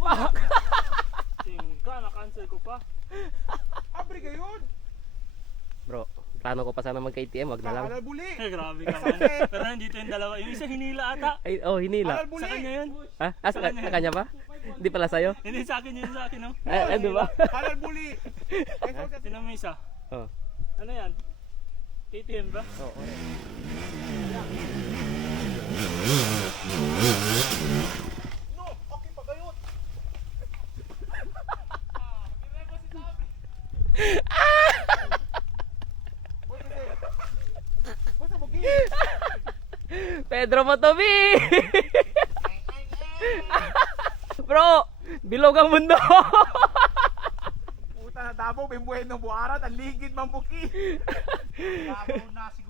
Wak! Tingka, na-cancel ko pa. Abre kayon. Bro, plano ko pa sana mag-KTM, wag na lang. Alal buli. Grabe ka man. Pero nandito yung dalawa. Yung isa hinila ata. Ay, oh, hinila. Alal buli. Sa kanya yun. Ha? Ah, sa kanya ba? Hindi pala sa'yo? Hindi sa akin yun, sa akin no. Di ba? Alal buli. Tinan mo isa. Oh. Ano yan? KTM ba? Oo. No, okay pa kayo. What's up, okay? Pedro Motobi! Bro, bilog ang mundo. Puta na Davao, may buhay ng buharat, ang ligid man buki. Davao na siguro.